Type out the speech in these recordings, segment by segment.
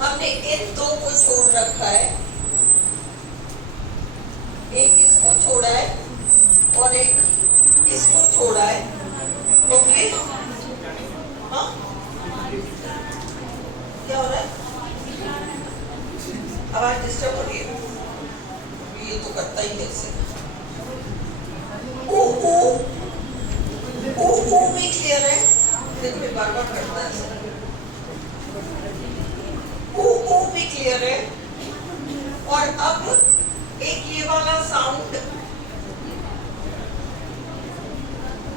हमने इन दो को छोड़ रखा है, एक इसको छोड़ा है और एक इसको छोड़ा है। ओके, हाँ क्या हो रहा है? आवाज डिस्टर्ब हो रही है? ये तो करता ही ऐसे। ओ भी क्लियर है, देखो बार बार करता है ऐसे। ओ भी क्लियर है। और अब एक ये वाला साउंड,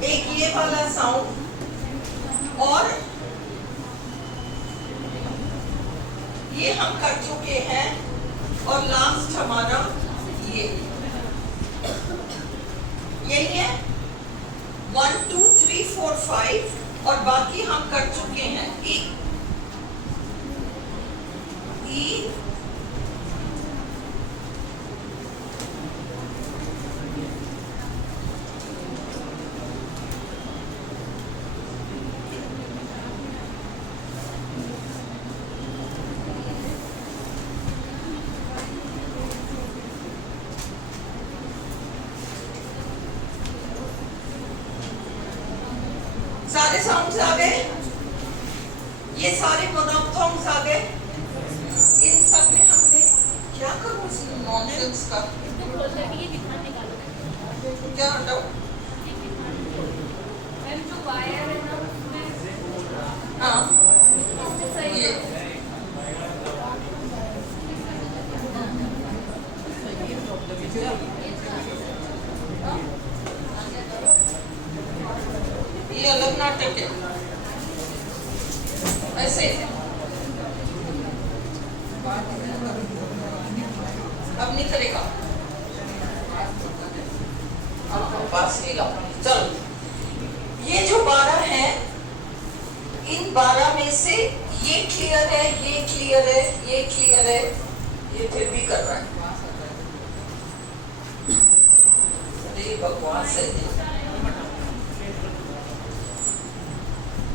एक ये वाला साउंड, और ये हम कर चुके हैं। और लास्ट हमारा ये यही है 1 2 3 4 5, और बाकी हम कर चुके हैं ई सारे साउंड्स आ गए, ये सारे मोनोफोन्स आ गए। इन सब में हमने क्या करूं इस नॉनसेंस का? क्या हटाओ? हाँ ये अलग नाटक है ऐसे। अब नहीं करेगा, पास नहीं लाओ। चलो, ये जो 12 है, इन 12 में से ये क्लियर है, ये क्लियर है, ये क्लियर है, ये फिर भी कर रहा है। अरे बकवास है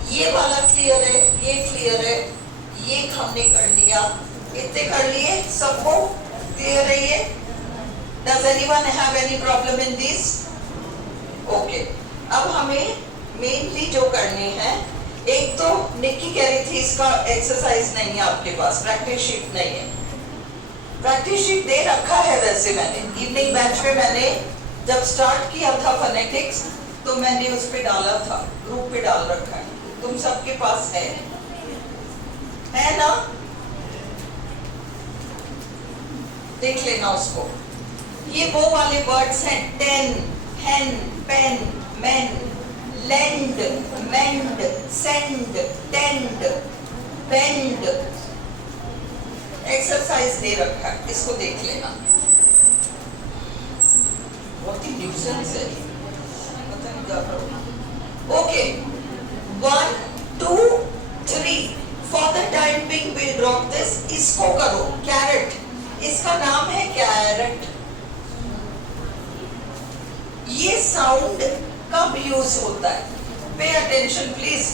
ये वाला क्लियर है, ये क्लियर है, ये हमने कर लिया, इतने कर लिए, सबको क्लियर है ये? Does anyone have any problem in this? Okay. अब हमें मेनली जो करने हैं, एक तो निक्की कह रही थी इसका एक्सरसाइज नहीं है आपके पास, प्रैक्टिस शीट नहीं है। प्रैक्टिस शीट दे रखा है वैसे मैंने इवनिंग बैच में, मैंने जब स्टार्ट किया था फोनेटिक्स तो मैंने उस पे डाला था, ग्रुप पे डाल रखा है, तुम सबके पास है ना? देख लेना उसको। ये वो वाले वर्ड्स हैं, टेन, हेन, पेन, मेन, लेंड, मेंड, सेंड, टेंड, बेंड। एक्सरसाइज दे रखा है, इसको देख लेना। बहुत ही न्यूसेंस है, पता नहीं क्या करो। Okay, 1 2 3 for the time being will drop this. इसको करो, कैरेट, इसका नाम है कैरेट। ये साउंड कब यूज होता है? Pay attention please.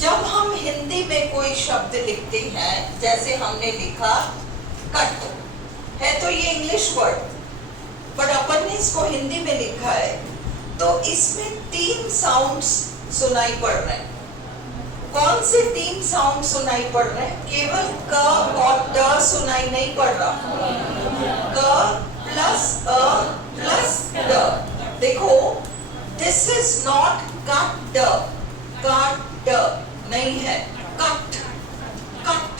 जब हम हिंदी में कोई शब्द लिखते हैं, जैसे हमने लिखा कट, है तो ये इंग्लिश वर्ड, बट अपन ने इसको हिंदी में लिखा है, तो इसमें 3 साउंड्स सुनाई पड़ रहे हैं। कौन से 3 साउंड सुनाई पड़ रहे हैं? केवल क और ट सुनाई नहीं पड़ रहा, क प्लस अ प्लस ड। देखो, this is not cut, cut नहीं है, कट, कट।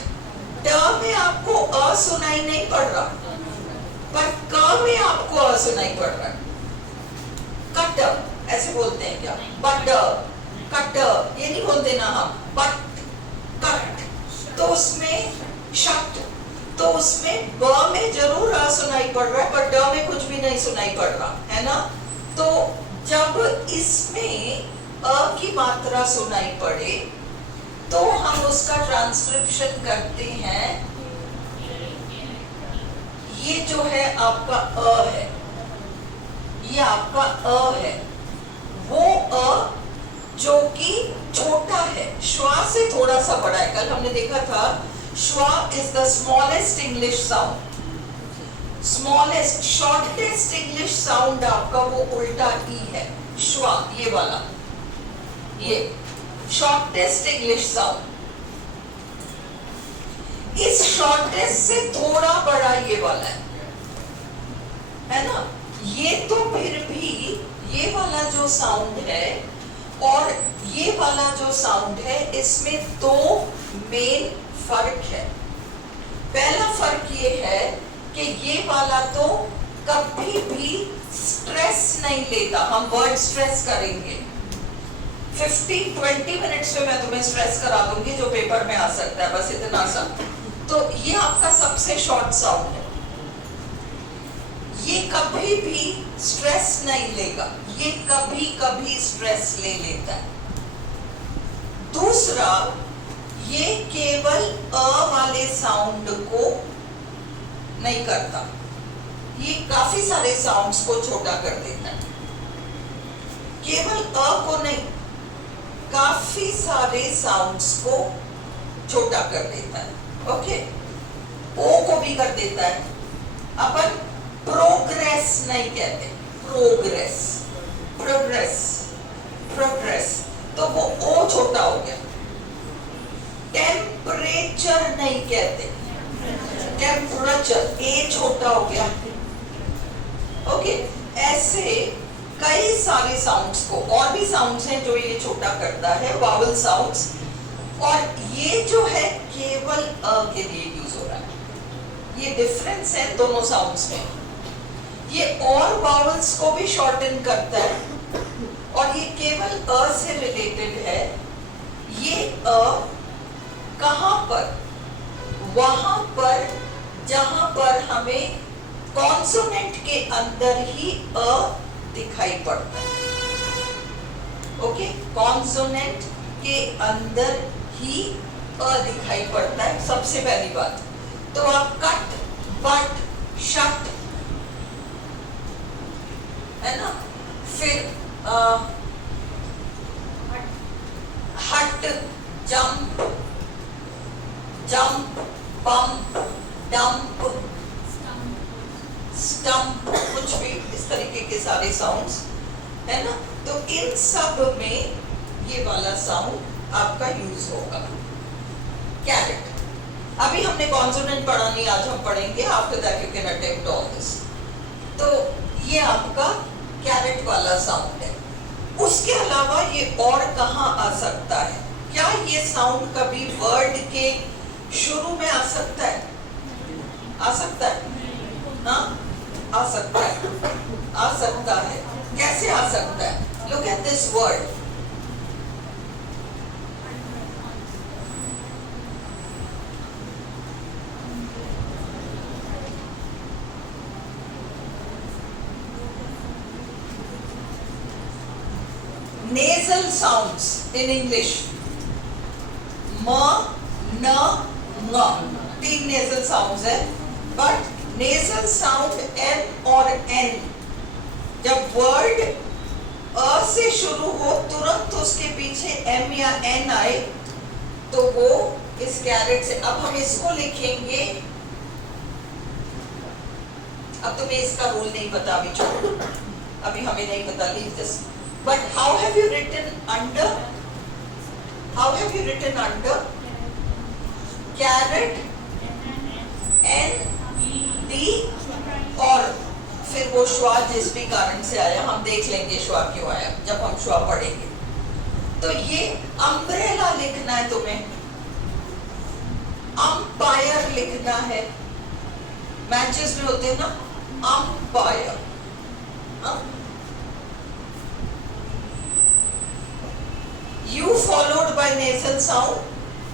ट में आपको अ सुनाई नहीं पड़ रहा, पर क में आपको अ सुनाई पड़ रहा है। कट ऐसे बोलते हैं क्या? बट, कट ये नहीं बोलते ना हम, बट, कट। तो उसमें शट, तो उसमें ब में जरूर अ सुनाई पड़ रहा है, पर ड में कुछ भी नहीं सुनाई पड़ रहा है ना। तो जब इसमें अ की मात्रा सुनाई पड़े तो हम उसका ट्रांसक्रिप्शन करते हैं। ये जो है आपका अ है, ये आपका अ है, वो अ जो कि छोटा है, श्वास से थोड़ा सा बड़ा है। कल हमने देखा था श्वा is the smallest English sound. Smallest shortest English sound आपका वो उल्टा ई है, श्वा, ये वाला, ये शॉर्टेस्ट इंग्लिश साउंड। इस शॉर्टेस्ट से थोड़ा बड़ा ये वाला है ना। ये तो फिर भी ये वाला जो साउंड है और ये वाला जो साउंड है, इसमें दो मेन फर्क है। पहला फर्क ये है कि ये वाला तो कभी भी स्ट्रेस नहीं लेता। हम वर्ड स्ट्रेस करेंगे 15-20 मिनट्स में, मैं तुम्हें स्ट्रेस करा दूंगी जो पेपर में आ सकता है, बस इतना सा। तो ये आपका सबसे शॉर्ट साउंड है, ये कभी भी स्ट्रेस नहीं लेगा, ये कभी कभी स्ट्रेस ले लेता है। दूसरा, ये केवल अ वाले साउंड को नहीं करता, ये काफी सारे साउंड्स को छोटा कर देता है। केवल अ को नहीं, काफी सारे साउंड्स को छोटा कर देता है। ओके, ओ को भी कर देता है। अपन प्रोग्रेस नहीं कहते, प्रोग्रेस, प्रोग्रेस, प्रोग्रेस, तो वो ओ छोटा हो गया। टेम्परेचर नहीं कहते, टेम्परेचर, ए छोटा हो गया। ओके, ऐसे कई सारे साउंड्स को, और भी साउंड्स हैं जो ये छोटा करता है, वावल साउंड्स, और ये जो है केवल अ के लिए यूज हो रहा है। ये डिफरेंस है दोनों साउंड्स में। ये और वावल्स को भी शॉर्टन करता है और ये केवल अ से रिलेटेड है। ये अ कहां पर? वहां पर जहां पर हमें कॉन्सोनेंट के अंदर ही अ दिखाई पड़ता है। ओके, कॉन्सोनेंट के अंदर ही अ दिखाई पड़ता है, सबसे पहली बात। तो आप कट, बट, शट, है ना, फिर हट, jump, jump, pump, dump, stump, कुछ भी इस तरीके के सारे साउंड्स है ना। तो इन सब में ये वाला साउंड आपका यूज होगा। कैरेट, अभी हमने कॉन्सोनेंट पढ़ा नहीं, आज हम पढ़ेंगे। After that you can attempt all this. तो ये आपका कैरेट वाला साउंड है। उसके अलावा ये और कहाँ आ सकता है? क्या ये साउंड कभी वर्ड के शुरू में आ सकता है? आ सकता है ना, आ सकता है, आ सकता है। कैसे आ सकता है? Look at this word, nasal sounds in English. म, न, ng, तीन nasal sounds है, but nasal sound n और n, जब वर्ड अ से शुरू हो तुरंत उसके पीछे m या n आए तो वो इस कैरेट से। अब हम इसको लिखेंगे, अब तुम्हें इसका रूल नहीं पता, अभी छोड़ो, अभी हमें नहीं पता, leave this. But how have you written under? How have you written under? Carrot, N, D, और फिर वो श्वा जिस भी कारण से आया, हम देख लेंगे श्वा क्यों आया जब हम श्वा पढ़ेंगे। तो ये अम्ब्रेला लिखना है तुम्हें, अंपायर लिखना है, मैचेस में होते हैं ना umpire. U followed by nasal sound,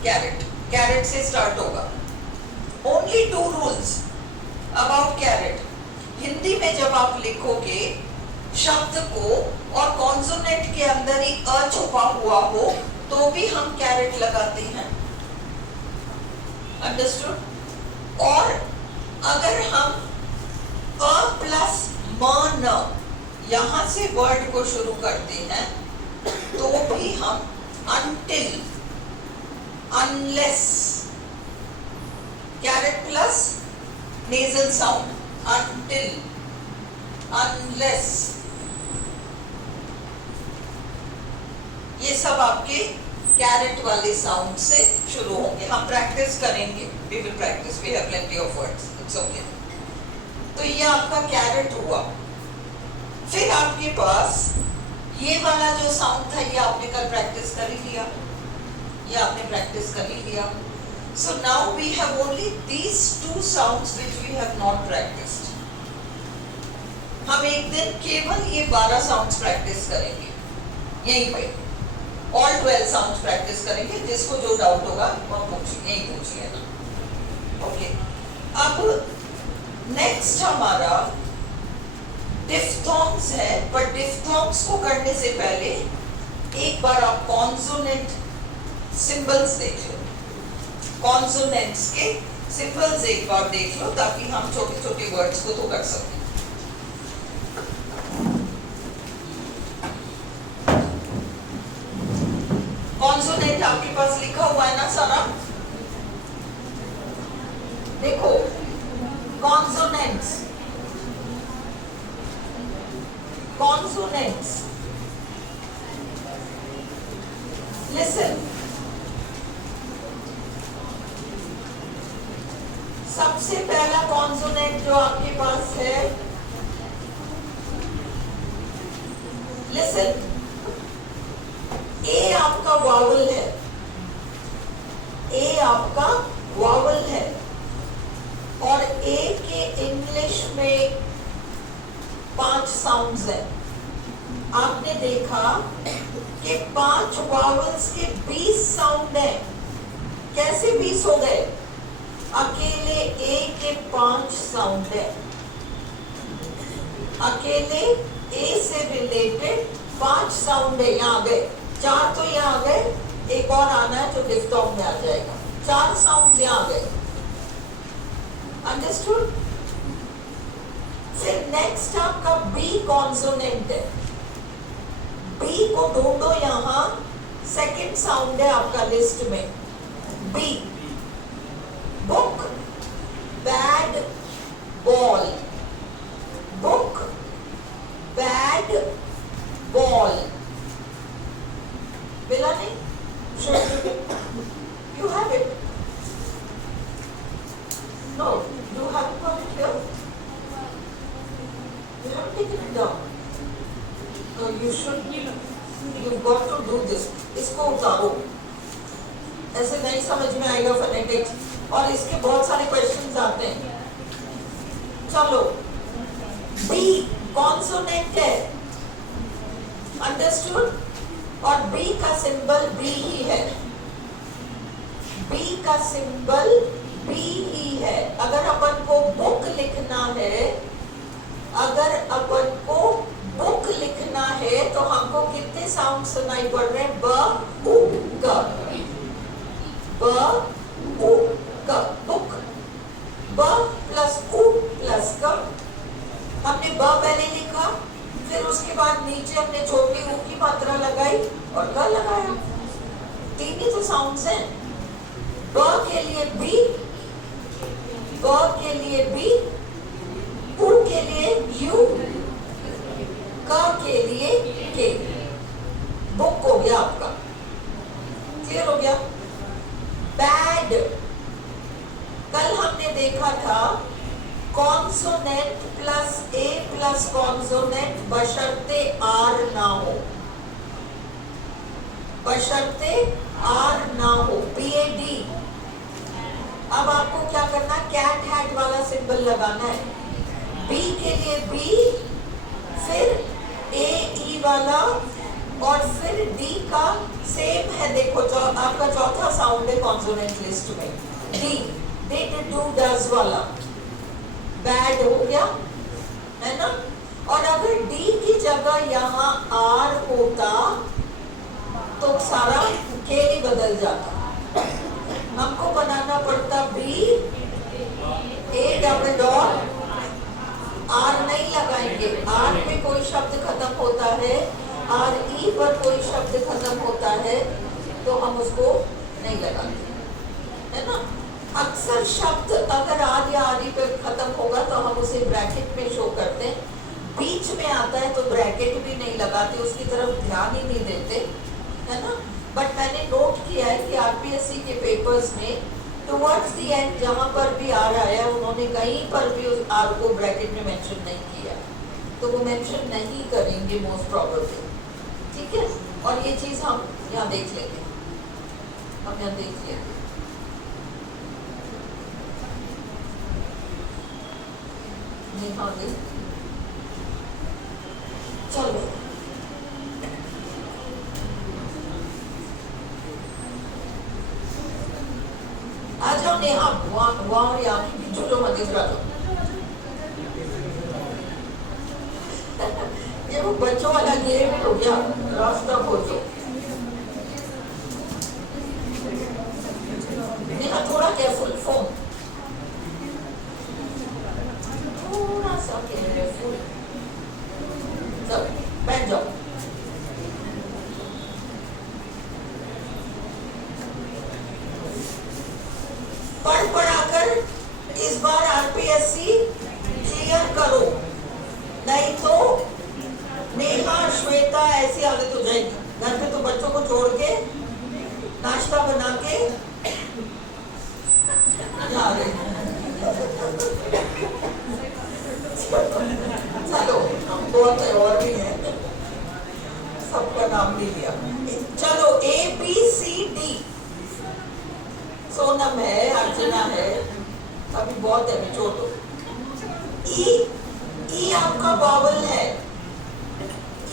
carrot, carrot से स्टार्ट होगा। Only two rules about carrot. Hindi में जब आप लिखोगे शब्द को और कॉन्सोनेंट के अंदर ही अ छुपा हुआ हो तो भी हम कैरेट लगाते हैं, अंडरस्टूड? और अगर हम अ प्लस म न यहां से वर्ड को शुरू करते हैं तो भी हम until, unless, caret plus nasal sound, until, unless, ये सब आपके कैरेट वाले साउंड से शुरू होंगे. हम प्रैक्टिस करेंगे, we will practice, we have plenty of words, it's okay. तो ये आपका कैरेट हुआ. फिर आपके पास ये वाला जो साउंड था, ये आपने कल प्रैक्टिस कर ही लिया, ये आपने प्रैक्टिस कर ही लिया. So now we have only these two sounds which we have not practiced. हम एक दिन केवल ये 12 साउंड्स प्रैक्टिस करेंगे यहीं पे. ऑल 12 साउंड्स प्रैक्टिस करेंगे. जिसको जो डाउट होगा वो पूछिए, यही पूछिए ना. ओके, अब नेक्स्ट हमारा डिफ्थोंग्स है. पर डिफ्थोंग्स को करने से पहले एक बार आप कॉन्सोनेंट सिंबल्स देख लो. कॉन्सोनेंट्स के सिंबल्स एक बार देख लो, ताकि हम छोटे छोटे वर्ड्स को तो कर सकें. कॉन्सोनेंट आपके पास लिखा हुआ है ना सारा, देखो. Consonants, consonants, listen. सबसे पहला कॉन्सोनेंट जो आपके पास है, लिसन. ए आपका वावल है, ए आपका वावल है. और ए के इंग्लिश में 5 साउंड्स हैं. आपने देखा कि 5 वावल्स के 20 साउंड हैं. कैसे 20 हो गए? अकेले ए के 5 साउंड है. अकेले ए से रिलेटेड 5 साउंड है. यहाँ आ गए 4, तो यहाँ आ गए. एक और आना है जो डिफ्थोंग में आ जाएगा. 4 साउंड यहाँ आ गए. अंडरस्टूड? फिर नेक्स्ट आपका बी कॉन्सोनेंट है. बी को ढूंढो. यहाँ सेकंड साउंड है आपका लिस्ट में, B. Book, bad, ball. Book, bad, ball. मिला नहीं? You have it. No, you haven't got it here. You haven't taken it down. No, you should. You've got to do this. इसको उतारो. ऐसे नहीं समझ में आएगा फोनेटिक्स. और इसके बहुत सारे क्वेश्चंस आते हैं. चलो, बी कॉन्सोनेंट है. अंडरस्टूड? और बी का सिंबल बी ही है. बी का सिंबल बी ही है. अगर अपन को बुक लिखना है, अगर अपन को बुक लिखना है, तो हमको कितने साउंड सुनाई पड़ रहे हैं? ब, उ, क. ब, उ, क. बुक. ब प्लस उ प्लस क. हमने ब पहले लिखा, फिर उसके बाद नीचे हमने छोटी ऊ की मात्रा लगाई और क लगाया. 3 ही तो साउंड्स हैं. ब के लिए बी, ब के लिए बी, उ के लिए यू, क के लिए के. बुक हो गया आपका. क्लियर हो गया? बैड, कल हमने देखा था कॉन्सोनेंट प्लस ए प्लस कॉन्सोनेंट बशर्ते आर ना हो. बशर्ते आर ना हो. BAD. अब आपको क्या करना? कैट हैट वाला सिंबल लगाना है. बी के लिए बी, फिर ए वाला, और फिर डी का सेम है. देखो आपका चौथा साउंड है कॉन्सोनेंट लिस्ट में, डी. डिड, डू, डज वाला. बैड हो गया, है ना? और अगर डी की जगह यहाँ आर होता तो सारा के बदल जाता. हमको बनाना पड़ता B, A double dot, R नहीं लगाएंगे. आर पे कोई शब्द खत्म होता है, आर ई पर कोई शब्द खत्म होता है, तो हम उसको नहीं लगाते, है ना? अक्सर शब्द अगर आद या आदि पे खत्म होगा तो हम उसे ब्रैकेट में शो करते हैं, बीच में आता है तो ब्रैकेट भी नहीं लगाते, उसकी तरफ ध्यान ही नहीं देते, है ना। बट मैंने नोट किया है कि आरपीएससी के पेपर्स में टुवर्ड्स द एंड जहाँ पर भी आर आया उन्होंने कहीं पर भी उस आर को ब्रैकेट में मेंशन नहीं किया, तो वो मेंशन नहीं करेंगे मोस्ट प्रोबेबली, ठीक है। और ये चीज हम यहाँ देख लेंगे, हम यहाँ देख लेंगे। चलो आ जाओ नेहा, वहाँ यहाँ जो मत इधर ये वो बच्चों वाला गेम हो गया, रास्ता खोजो। नेहा थोड़ा केयरफुल, फोन थोड़ा सा केयरफुल, चलो बैठ जाओ। पढ़ पढ़ाकर इस बार आरपीएससी क्लियर करो, नहीं तो नेहा श्वेता ऐसी हालत हो जाएगी। घर पे तो बच्चों को छोड़ के नाश्ता बना के जा रहे हैं। चलो बहुत है और भी है, सबका नाम भी लिया। चलो ABCD, सोनम है, अर्चना है, अभी बहुत है, छोड़ो। ई आपका वावल है,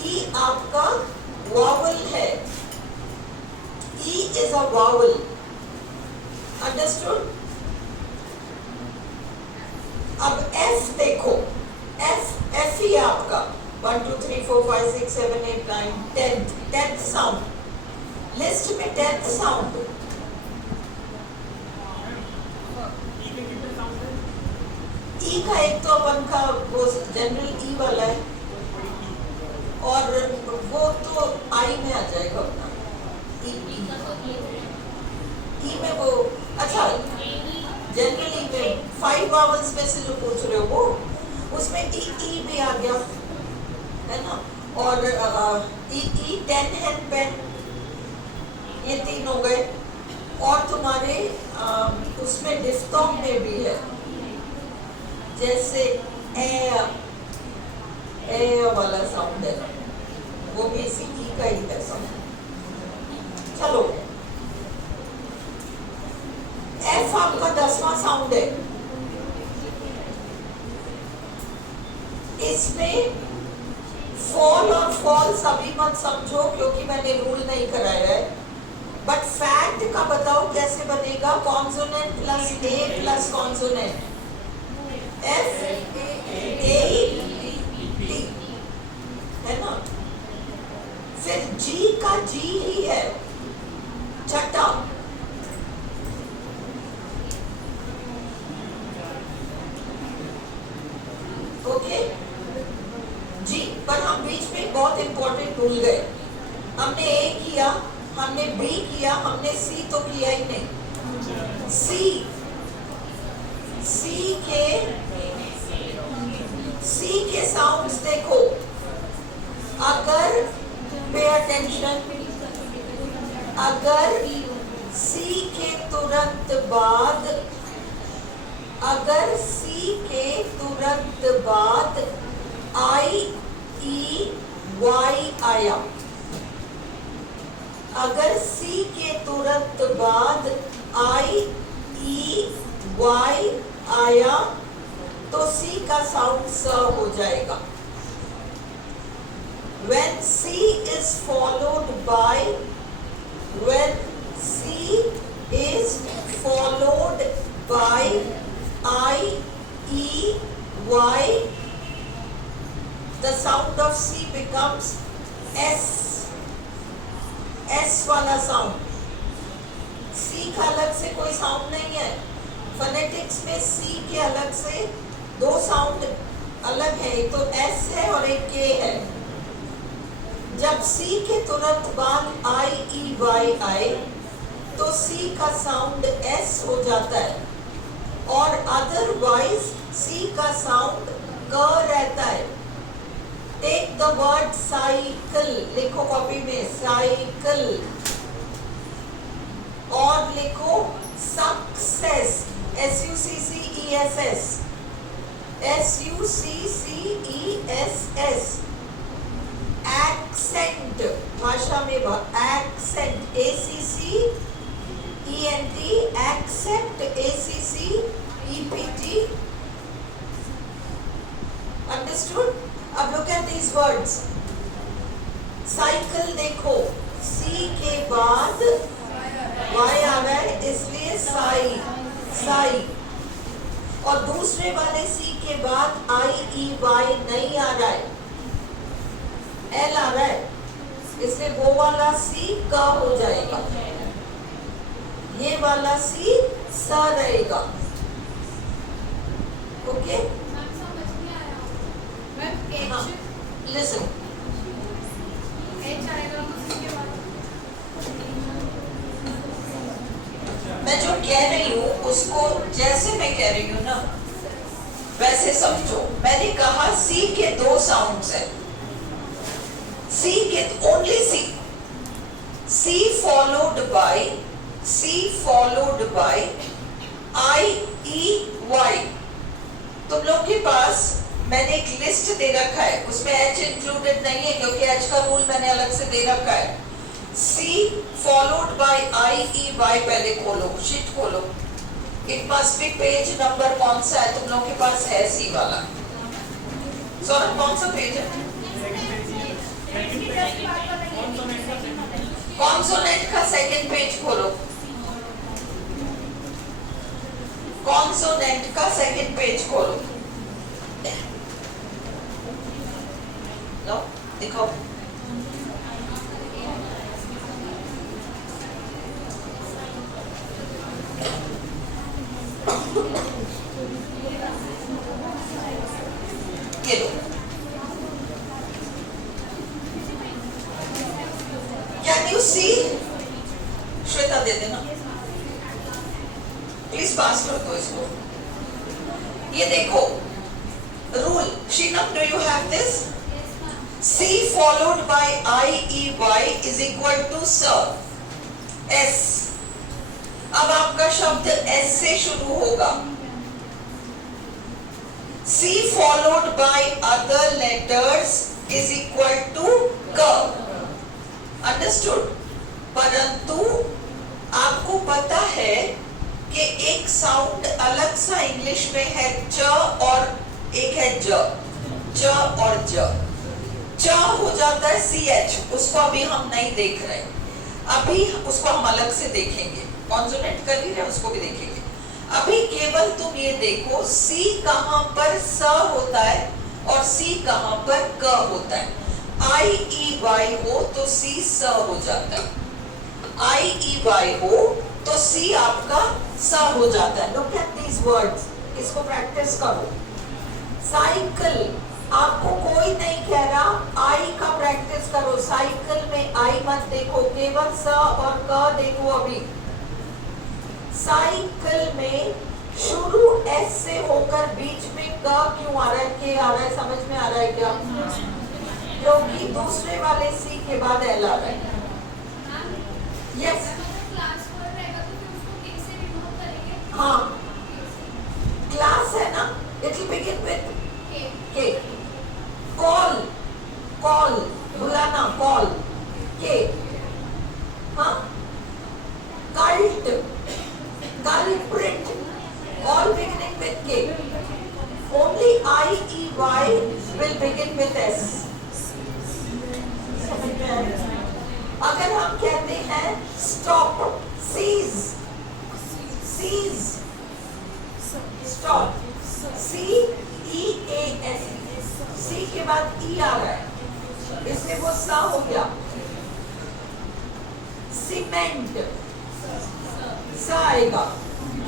ई आपका वावल है, E is a vowel, understood. अब F देखो, F ही आपका 1 2 3 4 5 6 7 8 9 10th साउंड, लिस्ट में 10th साउंड। ई का एक तो अपन का वो जनरल ई वाला है, और वो तो आई में आ जाएगा अपना ई में वो। अच्छा जनरली में 5 वावल्स में से जो पूछ रहे हो वो, उसमें ई भी आ गया, है ना। और ई 10 हैंड पेन, ये 3 हो गए। और तुम्हारे उसमें डिफ्थोंग में भी है, जैसे ए वाला साउंड है, वो भी इसी ई का ही है साउंड। चलो F आपका 10वां साउंड है, इसमें फॉल और फॉल्स अभी मत समझो क्योंकि मैंने रूल नहीं कराया है, बट फैक्ट का बताओ कैसे बनेगा। Consonant plus A plus consonant, F A T, है ना। फिर G का G ही है, छठा। ओके जी, पर हम बीच में बहुत इंपॉर्टेंट भूल गए। हमने ए किया, हमने बी किया, हमने सी तो किया ही नहीं। सी के साउंड्स देखो, अगर पे अटेंशन, अगर सी के तुरंत बाद, अगर सी के तुरंत बाद आई ई वाई आया, अगर सी के तुरंत बाद आई ई वाई आया तो सी का साउंड स हो जाएगा। When C is followed by, when C is followed by I E Y, the sound of C becomes S, S वाला साउंड। C का अलग से कोई साउंड नहीं है, फोनेटिक्स में C के अलग से 2 साउंड अलग है, एक तो S है और एक K है। जब C के तुरंत बाद I E Y आए तो C का साउंड S हो जाता है, अदरवाइज सी का साउंड क रहता है। टेक द वर्ड साइकिल, लिखो कॉपी में साइकिल, और लिखो सक्सेस, SUCCESS, SUCCESS। एक्सेंट, भाषा में accent, ACCENT, accent, ACCEPT। Understood? अब look at these words. Cycle देखो, सी के बाद वाई आ रहा है, इसलिए साई, साई। और दूसरे वाले सी के बाद IEY नहीं आ रहा है, L आ रहा है, इसलिए वो वाला सी क हो जाएगा, ये वाला सी स रहेगा। ओके? लिसन, मैं जो कह रही हूँ उसको जैसे मैं कह रही हूँ ना वैसे समझो। मैंने कहा सी के दो साउंड्स हैं, सी के only C, C followed by IEY। तुम लोग के पास मैंने एक लिस्ट दे रखा है, उसमें H इंक्लूडेड नहीं है क्योंकि H का रूल मैंने अलग से दे रखा है। C फॉलोड बाय IEY पहले खोलो, शीट खोलो। It must be page number कौन सा है तुम लोग के पास है? C वाला। सौरभ कौन सा पेज है? कॉन्सोनेंट का सेकंड पेज खोलो, कॉन्सोनेंट का सेकंड पेज खोलो। लो दिखाओ। ये लो, कैन यू सी? श्वेता दे देना प्लीज, पास कर दो इसको। ये देखो rule, Sheenam do you have this? C followed by IEY is equal to sir, S। अब आपका शब्द S से शुरू होगा। C followed by other letters is equal to K। Understood? परंतु आपको पता है कि एक साउंड अलग सा इंग्लिश में है च और एक है ज, च और ज। च हो जाता है CH, उसको अभी हम नहीं देख रहे, अभी उसको हम अलग से देखेंगे। कॉन्सोनेंट कर ही रहे, उसको भी देखेंगे। अभी केवल तुम ये देखो C कहां पर स होता है और C कहां पर क होता है। IEY हो तो C स हो जाता है, IEY हो तो C आपका स हो जाता है। लुक एट दीज वर्ड्स, इसको प्रैक्टिस करो। साइकिल, आपको कोई नहीं कह रहा आई का प्रैक्टिस करो। साइकिल में आई मत देखो, केवल स और क देखो। अभी साइकिल में शुरू S से होकर बीच में क क्यों आ रहा है, के आ रहा है? समझ में आ रहा है क्या? क्योंकि दूसरे वाले C के बाद L आ रहा है। यस, हाँ, क्लास है ना, इट विल बिगिन विद के। कॉल, कॉल बुलाना, कॉल के। हाँ, cult, culprit, all beginning with K. Only IEY will begin with S. अगर हम कहते हैं stop, cease, cease, stop, CEAS, C के बाद E आ रहा है, इसलिए वो सा हो गया। सीमेंट, सा आएगा,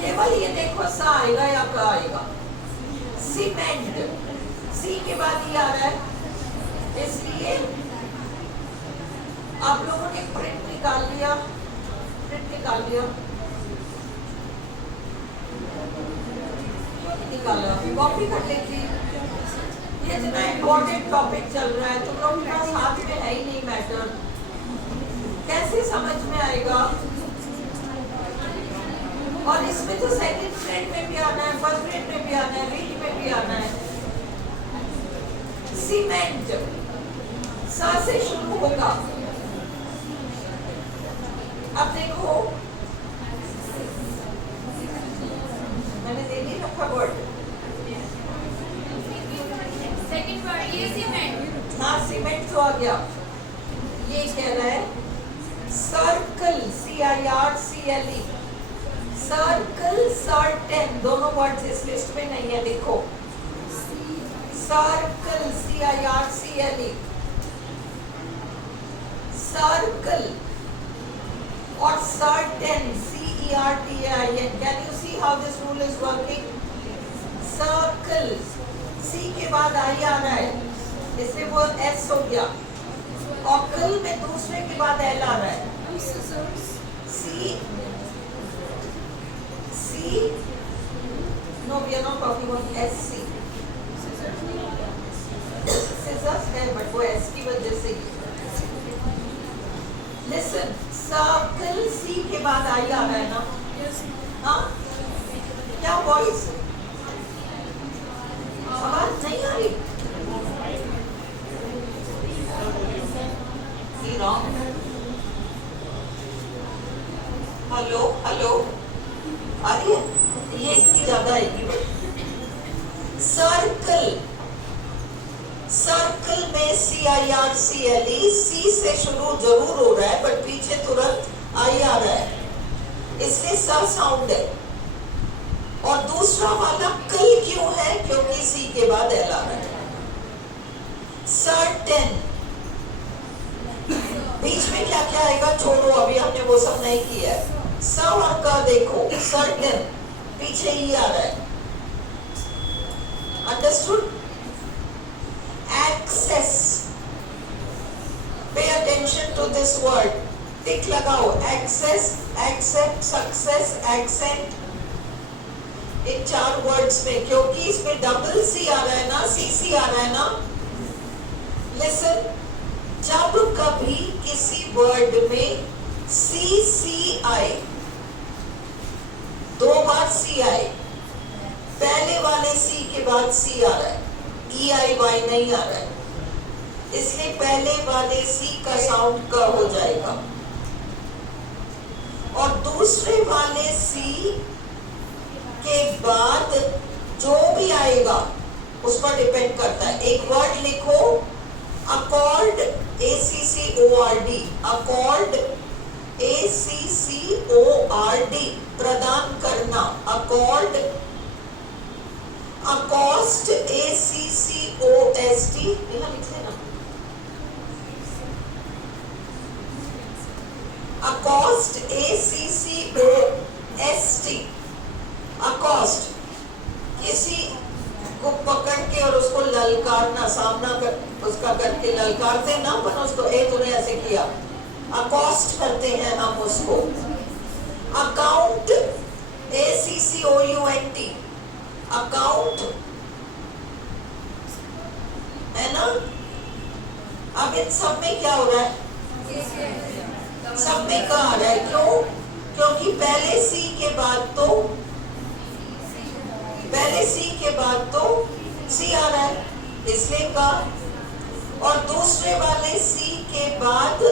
केवल ये देखो सा आएगा या क आएगा। सीमेंट, सी के बाद ही आ रहा है, इसलिए आप लोगों ने प्रिंट निकाल लिया, प्रिंट निकाल लिया। निकाला, कॉपी कर लेती। ये इतना इम्पोर्टेंट टॉपिक चल रहा है, तुम लोग के पास हाथ में है ही नहीं मैटर, कैसे समझ में आएगा? और इसमें तो सेकंड ग्रेड में भी आना है, फर्स्ट ग्रेड में भी आना है, रीड में भी आना है। सीमेंट सा से शुरू होगा। अब देखो मैंने दे नहीं रखा वर्ड, सेकंड वर्ड ये सीमेंट। हाँ सीमेंट तो आ गया। ये कह रहा है सर्कल, CIRCLE, सर्कल सर्टेन, दोनों वर्ड्स इस लिस्ट में नहीं है, देखो सर्कल CIRCLE, सर्कल और certain CERTAIN. Can you see how this rule is working? Circle, C के बाद I आ रहा है, इससे वो S हो गया, और कल में दूसरे के बाद L आ रहा है। C, no we are not talking about SC. Scissors है but वो S की वजह से। Listen, सर्कल C के बाद I आ रहा है ना? हाँ? क्या वॉइस? आवाज नहीं आ रही? हेलो हेलो, आ रही है? ये इसकी ज्यादा आएगी। सर्कल, सर्कल में CIRCLE, C से शुरू जरूर हो रहा है बट पीछे तुरंत I आ रहा है, इसलिए सर साउंड है। और दूसरा वाला कल क्यों है? क्योंकि C के बाद L आ रहा है। सर्टेन, बीच में क्या क्या आएगा छोड़ो, अभी हमने वो सब नहीं किया है। स और क देखो, सर्टेन पीछे ही आ रहा है। Understood? Access, pay attention to this word, tick लगाओ। एक्सेस, एक्सेप्ट, सक्सेस, एक्सेंट, इन चार वर्ड्स में, क्योंकि इसमें डबल C आ रहा है ना, CC आ रहा है ना। लिसन, जब कभी किसी वर्ड में CC आए, दो बार C आए, पहले वाले C के बाद C आ रहा है, EIY नहीं आ रहा है, इसलिए पहले वाले C का साउंड क हो जाएगा, और दूसरे वाले C के बाद जो भी आएगा उस पर डिपेंड करता है। एक वर्ड लिखो, अकॉर्ड, ACCORD, अकॉर्ड, ACCORD, प्रदान करना, अकॉर्ड। अकॉस्ट, ACCOST, यहाँ लिख लेना। अकॉस्ट, ACCOST, अकॉस्ट, किसी को पकड़ के और उसको ललकारना, सामना कर उसका करके ललकारते ना, पर उसको तूने ऐसे किया, अकॉस्ट करते हैं हम उसको। अकाउंट, ACCOUNT, अकाउंट है ना। अब इन सब में क्या हो रहा है? सब में क्या आ रहा है? क्यों? क्योंकि पहले C के बाद तो C आ रहा है, इसलिए का, और दूसरे वाले C के बाद O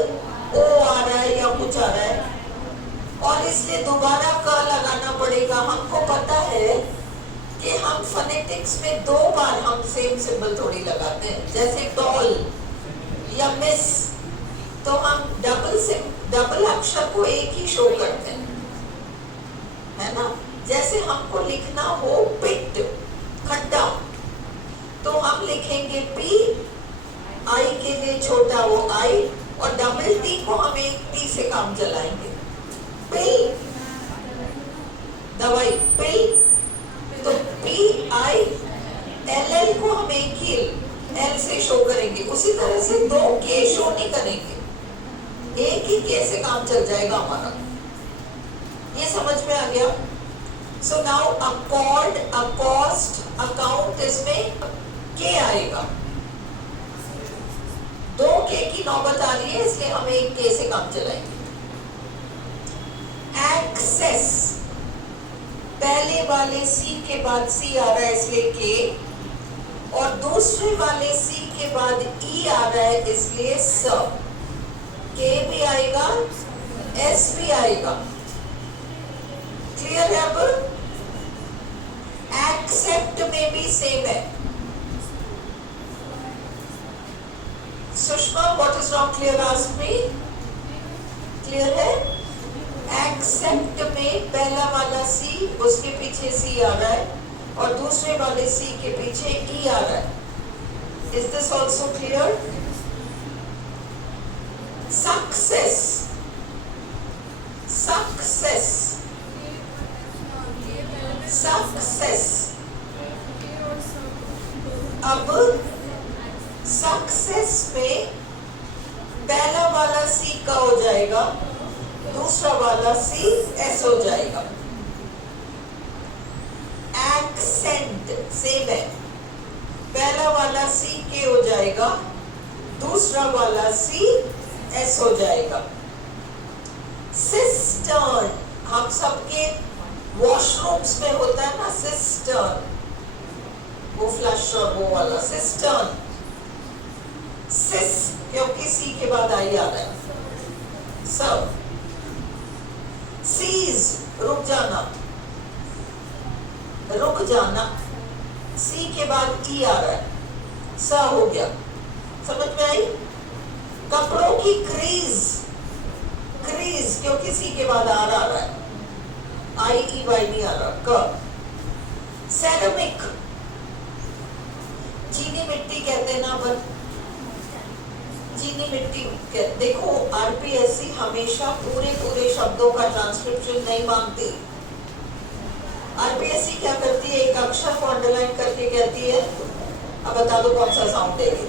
आ रहा है या कुछ आ रहा है, और इसलिए दोबारा का लगाना पड़ेगा। हमको पता है कि हम फोनेटिक्स में दो बार हम सेम सिंबल थोड़ी लगाते हैं, जैसे टॉल या मिस, तो हम डबल अक्षर को एक ही शो करते हैं, है ना। जैसे हमको लिखना हो पिट, खड्डा, तो हम लिखेंगे P, I के लिए छोटा वो I, और डबल T को हम एक T से काम चलाएंगे। पिल, दवाई, पिल, तो PILL को हम एक ही L से शो करेंगे। उसी तरह से दो के शो नहीं करेंगे, एक ही के से काम चल जाएगा हमारा। ये समझ में आ गया? सो नाउ अकॉर्ड, अकॉस्ट, अकाउंट, इसमें के आएगा। 2 के की नौबत आ रही है, इसलिए हम एक के से काम चलाएंगे। एक्सेस, पहले वाले सी के बाद सी आ रहा है इसलिए के, और दूसरे वाले सी के बाद ई आ रहा है इसलिए स। के भी आएगा, एस भी आएगा। क्लियर है? अब एक्सेप्ट में भी सेम है। Sushma, what is not clear? Ask me. Clear है? एक्सेप्ट में पहला वाला सी, उसके पीछे सी आ रहा है, और दूसरे वाले सी के पीछे ई आ रहा है। Is this also clear? Success, success, success. अब सक्सेस में पहला वाला सी का हो जाएगा, दूसरा वाला सी एस हो जाएगा। एक्सेंट सेम है, पहला वाला सी के हो जाएगा, दूसरा वाला सी एस हो जाएगा। सिस्टर्न, हम सबके वॉशरूम्स में होता है ना सिस्टर्न, वो फ्लश और वो वाला सिस्टर्न। सिस क्योंकि सी के बाद आई आ रहा है। सब सीज, रुक जाना, रुक जाना। सी के बाद ई आ रहा है, स हो गया। समझ में आई? कपड़ों की क्रीज, क्रीज क्योंकि सी के बाद आर आ रहा है, आई ई वाई नहीं आ रहा। क सेरेमिक, चीनी मिट्टी कहते हैं ना अपन, चीनी मिट्टी। देखो आरपीएससी हमेशा पूरे शब्दों का ट्रांसक्रिप्शन नहीं मांगती। आरपीएससी क्या करती है, एक अक्षर को अंडरलाइन करके कहती है अब बता दो कौन सा साउंड देगी।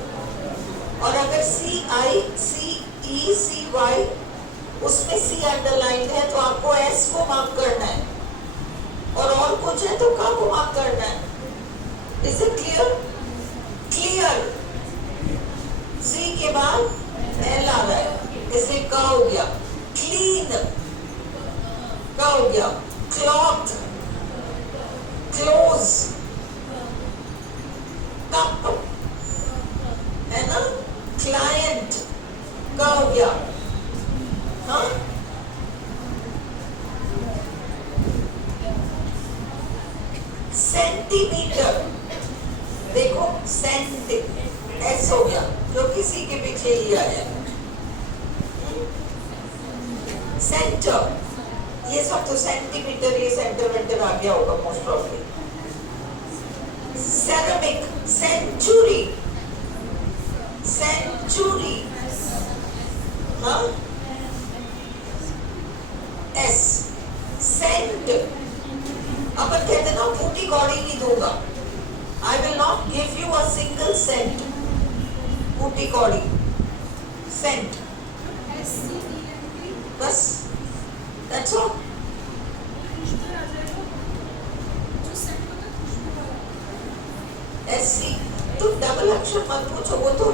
और अगर सी आई, सी ई, सी वाई, उसमें सी अंडरलाइन है तो आपको एस को मार्क करना है, और कुछ है तो का को मार्क करना है। Is it clear? क्लियर। सी के बाद एल आ रहा है, इसे का हो गया। क्लीन, का हो गया। क्लॉथ, क्लोज, कप है ना। क्लाइंट, का हो गया। हाँ, सेंटीमीटर, देखो सेंट, एस हो गया जो किसी के पीछे ही आया। सेंटर, ये सब तो सेंटीमीटर, ये सेंटीमीटर आ गया होगा most probably. Ceramic, century, century, हाँ, एस। सेंट, अपन कहते ना फूटी कौड़ी नहीं दूंगा, I will not give you a single cent. फूटी कौड़ी, सेंट, बस, that's all. SC, तुम डबल अक्षर मत पूछो, वो तो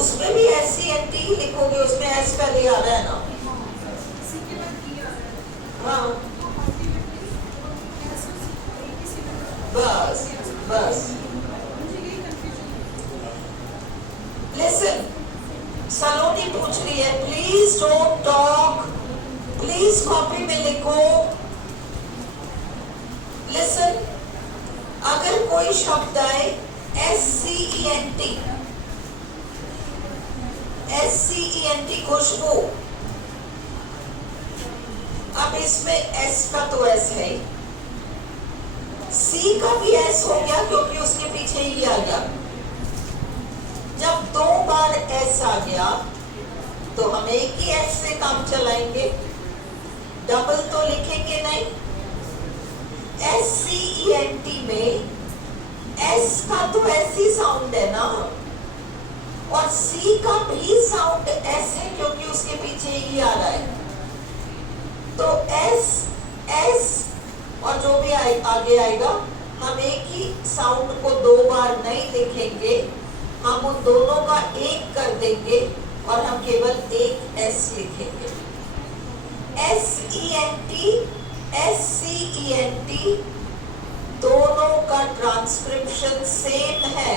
उसमें भी SCNT ही लिखोगे, उसमें S पहले आ रहा है ना। हाँ, बस बस। Listen, सलोनी पूछ रही है, please don't talk, please copy में लिखो। लिसन, अगर कोई शब्द आए SCENT, SCENT खुशबू, अब इसमें S का तो S है, C का भी S हो गया क्योंकि उसके पीछे ही आ गया। जब 2 बार S आ गया तो हम एक ही S से काम चलाएंगे, डबल तो लिखेंगे नहीं। SCENT में S का तो S ही साउंड है ना, और C का भी साउंड S है क्योंकि उसके पीछे ही आ रहा है। तो S, S, और जो भी आगे आएगा हम एक ही साउंड को 2 बार नहीं लिखेंगे, हम उन दोनों का एक कर देंगे और हम केवल एक एस लिखेंगे। SENT, SCENT दोनों का ट्रांसक्रिप्शन सेम है।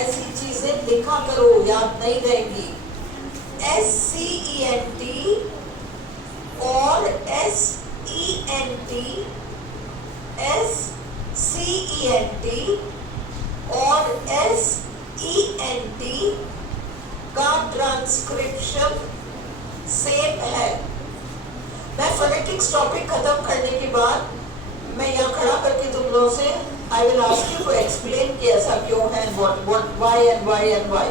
ऐसी चीजें लिखा करो, याद नहीं रहेगी। SCENT और SENT, SCENT और SENT का ट्रांसक्रिप्शन सेम है। मैं फोनेटिक्स टॉपिक खत्म करने के बाद मैं यहाँ खड़ा करके तुम लोगों से I will ask you to explain कि ऐसा क्यों है, why and why and why.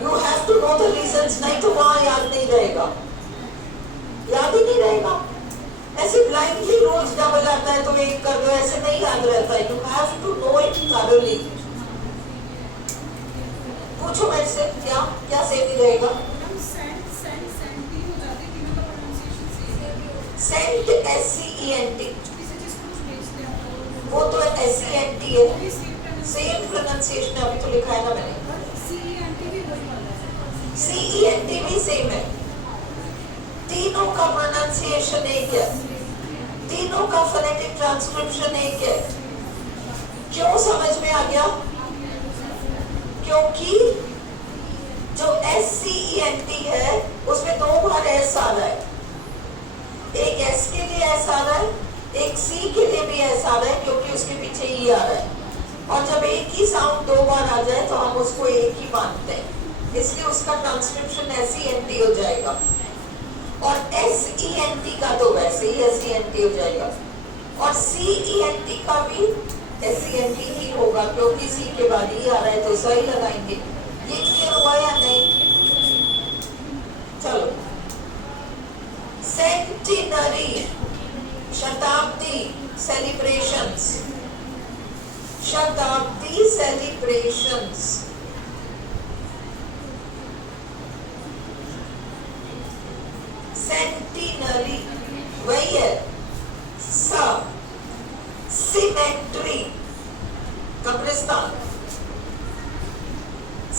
You have to know the reasons, नहीं तो वहाँ याद नहीं रहेगा, याद ही नहीं रहेगा। ऐसे blindly रोज डबल आता है तो एक कर दो, ऐसे नहीं याद रहता है। You have to know it thoroughly. पूछो मेरे से क्या क्या सेम ही रहेगा? सेंट SCENT, वो तो SENT है, सेम प्रोनाउंसिएशन अभी तो लिखा है ना मैंने। CENT भी सेम है, तीनों का प्रोनाउंसिएशन एक है, तीनों का फोनेटिक ट्रांसक्रिप्शन एक है। क्यों समझ में आ गया? क्योंकि जो SCENT है उसमें 2 बार S आ रहा है, एक S के लिए S आ रहा है, एक C के लिए भी S आ रहा है क्योंकि उसके पीछे E आ रहा है। और जब एक ही साउंड 2 बार आ जाए तो हम उसको एक ही मानते हैं, इसलिए उसका ट्रांसक्रिप्शन SENT हो जाएगा। और SENT का तो वैसे ही SENT हो जाएगा, और CENT का भी SENT ही होगा क्योंकि C के बाद E आ रहा है तो सही लगाएंगे। ये क्लियर हुआ या नहीं? चलो, सेंटिनरी, शताब्दी सेलिब्रेशंस, शताब्दी सेलिब्रेशंस। सेंटिनरी वही है। सिमेट्री कब्रिस्तान।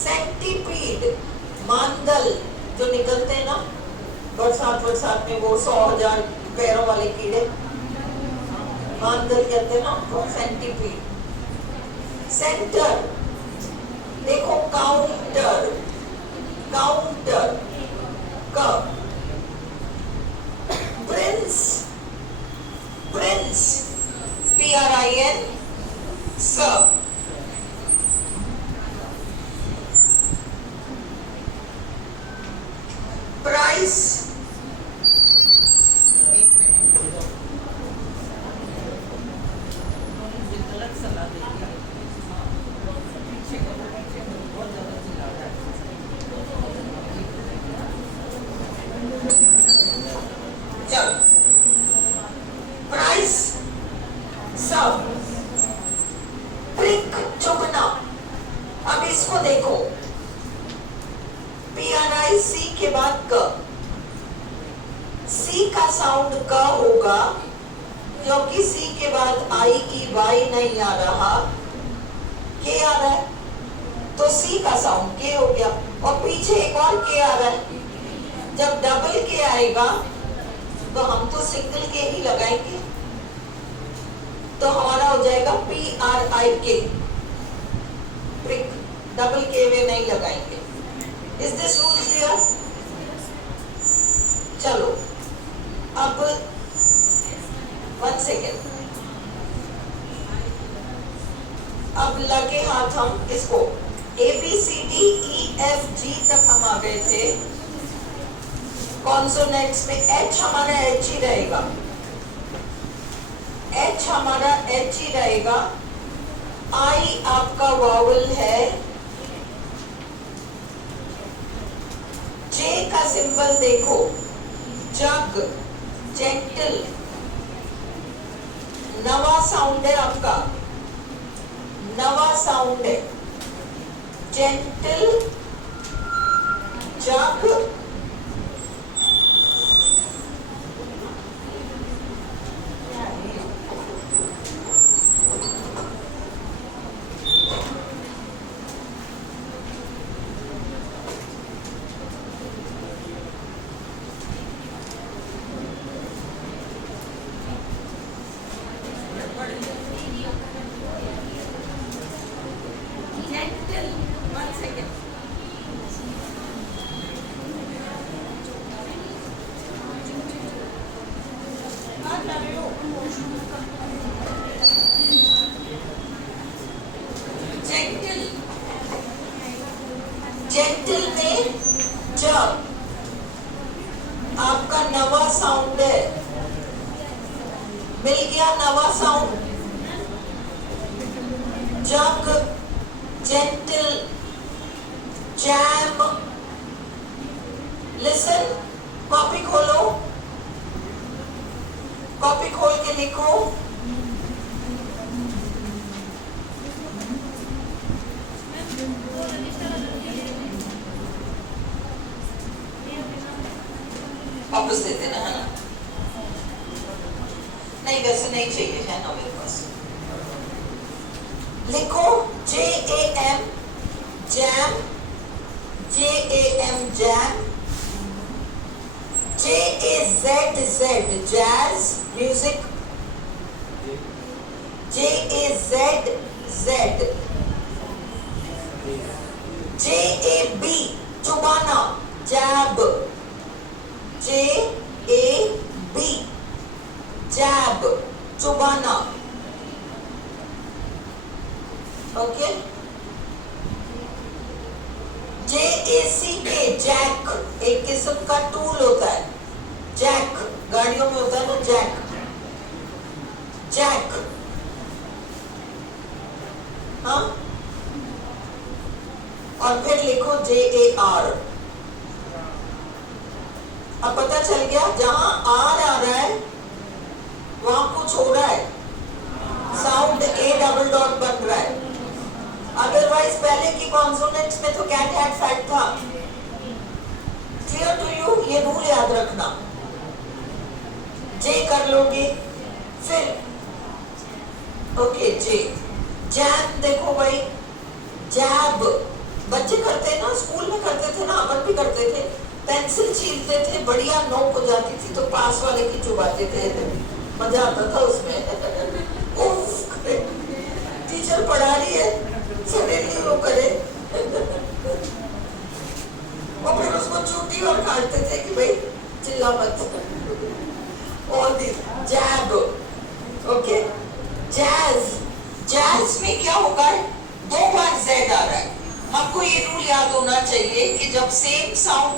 सेंटीपीड मांदल जो निकलते हैं ना बरसात में, वो 100,000 पैरों वाले कीड़े मांदल कहते हैं ना उनको, सेंटीपीड। सेंटर देखो, काउंटर, काउंटर का। प्रिंस, प्रिंस PRIN सब। प्राइस, चलो, प्राइस सब। प्रिक चुभना। अब इसको देखो, PRIC के बाद क, C का साउंड क होगा क्योंकि C के बाद IEY नहीं आ रहा, K आ रहा है तो C का साउंड K हो गया, और पीछे एक और K आ रहा है। जब डबल K आएगा तो हम तो सिंगल K ही लगाएंगे, तो हमारा हो जाएगा PRIK, प्रिक। डबल K वे नहीं लगाएंगे। Is this rule clear? चलो, अब 1 सेकेंड, अब लगे हाथ हम इसको ABCDEFG तक हम आ गए थे। कॉन्सोनेंट्स में H हमारा H ही रहेगा, H हमारा H ही रहेगा। I आपका वावल है। J का सिंबल देखो, जग, जेंटल, नवा साउंड है आपका, नवा साउंड है। जेंटल, जग, नहीं चाहिए है ना मेरे पास। लिखो JAM jam, JAM jam, JAZZ jazz music, JAZZ, JAB चुबाना जैब, JAB जैब चुबाना। ओके। JACK जैक, एक किस्म का टूल होता है। जैक गाड़ियों में होता है ना, जैक, जैक। हाँ, और फिर लिखो JAR। अब पता चल गया, जहां R आ रहा है वहां कुछ हो रहा है, साउंड A डबल डॉट बन रहा है। अदरवाइज पहले की कॉन्सोनेंट्स में तो कैट हैट फैट था। Clear to you? ये रूल याद रखना। J कर लोगे फिर, ओके J। जैम देखो भाई, जैब बच्चे करते हैं ना, स्कूल में करते थे ना, अपन भी करते थे। पेंसिल छीलते थे, बढ़िया नोक हो जाती थी तो पास वाले की चुबाते थे, मजा आता था उसमें। उफ, टीचर पढ़ा रही है, सडनली वो करे। और फिर उसको चूटी और काटते थे कि भाई चिल्ला मत। All this jab, okay. Jazz, jazz में क्या होगा, 2 बार Z आ रहा है। हमको ये रूल याद होना चाहिए कि जब सेम साउंड,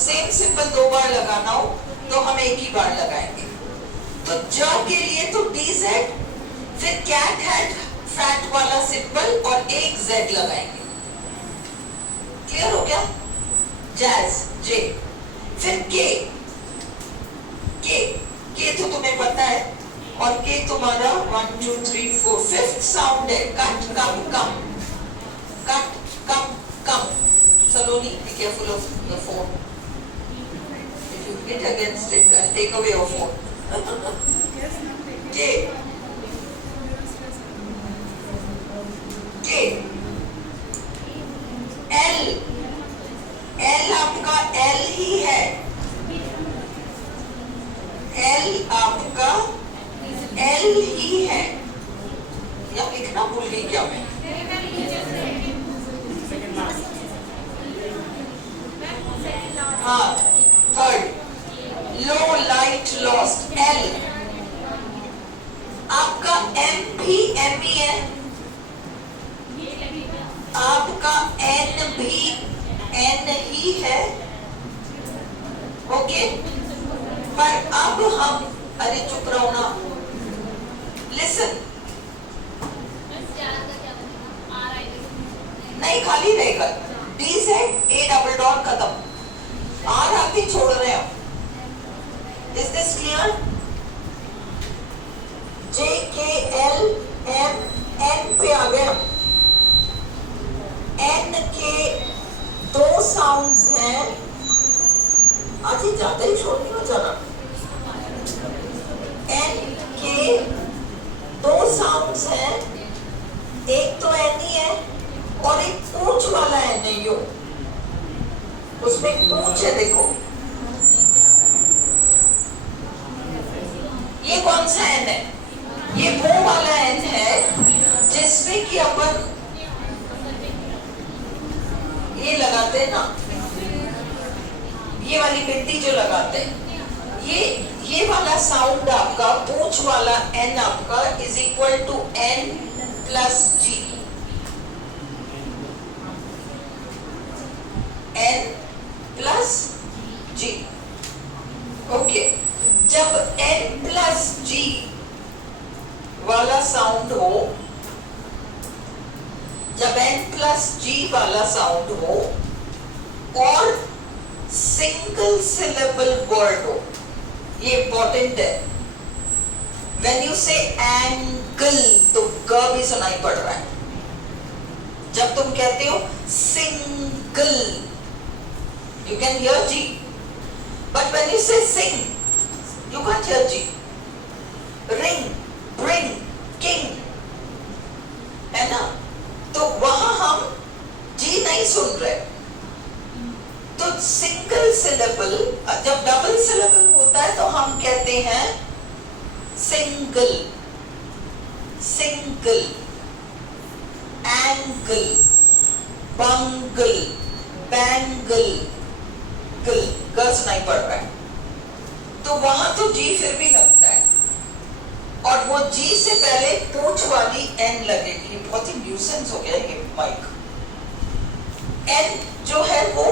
सेम सिंबल 2 बार लगाना हो तो हम एक ही बार लगाएंगे। तो ज के लिए तो DZ, फिर कैट हैट फैट वाला सिंबल और एक Z लगाएंगे। क्लियर हो गया? Jazz J। फिर K तो तुम्हें पता है, और K तुम्हारा 1 2 3 4 5th साउंड है। Cut come come, cut come come. Saloni, be careful of the phone. If you hit against it, I'll take away your phone. K, L आपका L ही है, L आपका L ही है। या लिखना भूल गई क्या मैं? हाँ, थर्ड, लो लाइट लॉस्ट, L। आपका M भी M ही है, आपका N भी N ही है, ओके। पर अब हम, अरे चुप रहो ना, लिसन, नहीं खाली रहेगा, DZ A डबल डॉट खत्म, R आती छोड़ रहे हो। Is this clear? J K L M N पे आ गया। N के 2 साउंड्स हैं, आज ही ज्यादा ही छोड़ नहीं हो जाना। N के 2 साउंड्स हैं, एक तो N ही है और एक पूंछ वाला N है, यो उसमें पूंछ है, देखो ये कौन सा N है? ये वो वाला N है जिसमें कि अपन ये लगाते हैं ना, ये वाली बिंदी जो लगाते हैं, ये वाला साउंड आपका, पूंछ वाला N आपका is equal to N plus G। N plus G, okay. जब N प्लस G वाला साउंड हो, जब N प्लस G वाला साउंड हो और सिंगल सिलेबल वर्ड हो, ये इंपॉर्टेंट है। व्हेन यू से एंगल तो ग भी सुनाई पड़ रहा है। जब तुम कहते हो single, you can hear G, but when you say sing, you can't hear G. Ring, bring, king, है ना? तो वहां हम जी नहीं सुन रहे। तो सिंगल सिलेबल, जब डबल सिलेबल होता है तो हम कहते हैं सिंगल, सिंगल, एंगल, बंगल, बैंगल, गल, ग सुनाई पड़ रहा है, तो वहां तो जी फिर भी लगता है, और वो जी से पहले पूंछ वाली एन लगेगी। ये बहुत ही न्यूसेंस हो गया ये माइक। एन जो है वो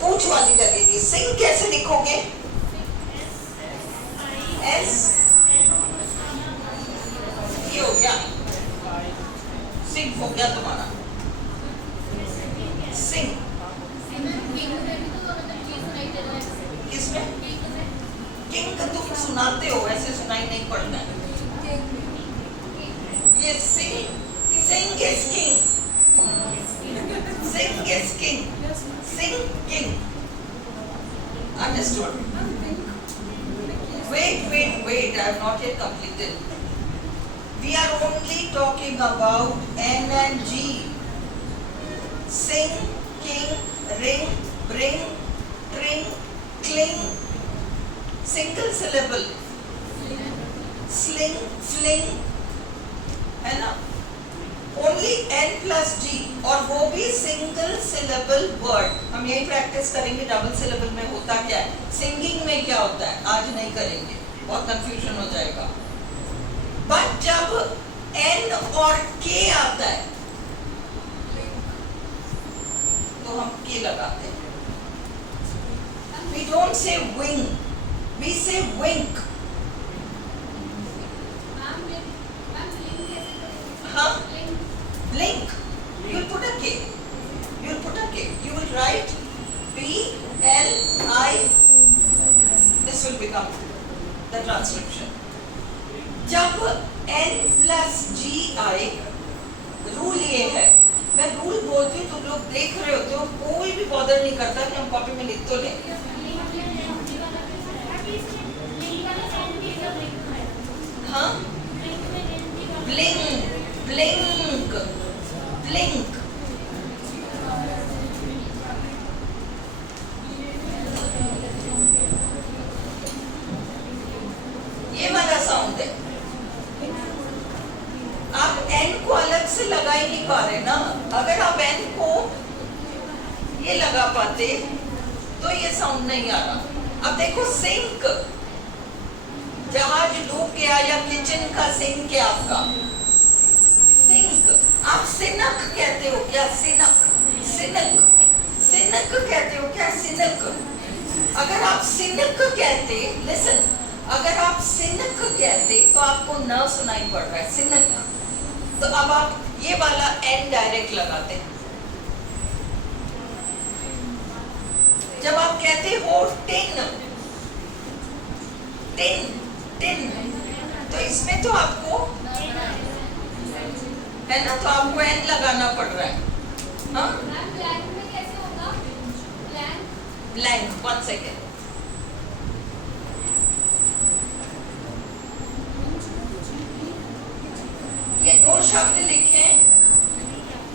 पूंछ वाली लगेगी। सिंग कैसे लिखोगे? एस, ये हो गया, सिंग हो गया तुम्हारा, सिंग। किसमें? किंग तुम सुनाते हो, ऐसे सुनाई नहीं पड़ता है। ये sing, sing is king, sing is king, sing king, understood? Wait, I have not yet completed. We are only talking about N and G. Sing, king, ring, bring, tring, cling, single syllable, sling, fling, है ना? Only N plus G, और वो भी single syllable word. हम यही practice करेंगे। Double syllable में होता क्या है, सिंगिंग में क्या होता है, आज नहीं करेंगे, बहुत कंफ्यूजन हो जाएगा। बट जब N और K आता है तो हम K लगाते हैं। We don't say wing, we say wink. हाँ, blink. You will put a K. You will put a K. You will write B-L-I. This will become the transcription. जब N plus G आए, rule ये है, मैं rule बोलती हूँ, तुम लोग देख रहे होते हो, कोई भी बॉदर नहीं करता कि हम कॉपी में लिख तो लें। हाँ, ब्लिंक, ब्लिंक, ब्लिंक, ये वाला साउंड है। आप एन को अलग से लगा ही नहीं पा रहे ना। अगर आप एन को ये लगा पाते तो ये साउंड नहीं आ रहा। अब देखो सिंक, जहाज डूब गया या किचन का सिंक है आपका, सिंक। आप सिनक कहते हो क्या? सिनक, सिनक, सिनक कहते हो क्या? सिनक। अगर आप सिनक कहते, लिसन, अगर आप सिनक कहते तो आपको न सुनाई पड़ रहा है, सिनक। तो अब आप ये वाला एन डायरेक्ट लगाते हैं। जब आप कहते हो टिन, टिन, टिन, तो इसमें तो आपको है ना, तो आपको एन लगाना पड़ रहा है। हाँ, ब्लैंक, 1 सेकेंड। ये 2 शब्द लिखे,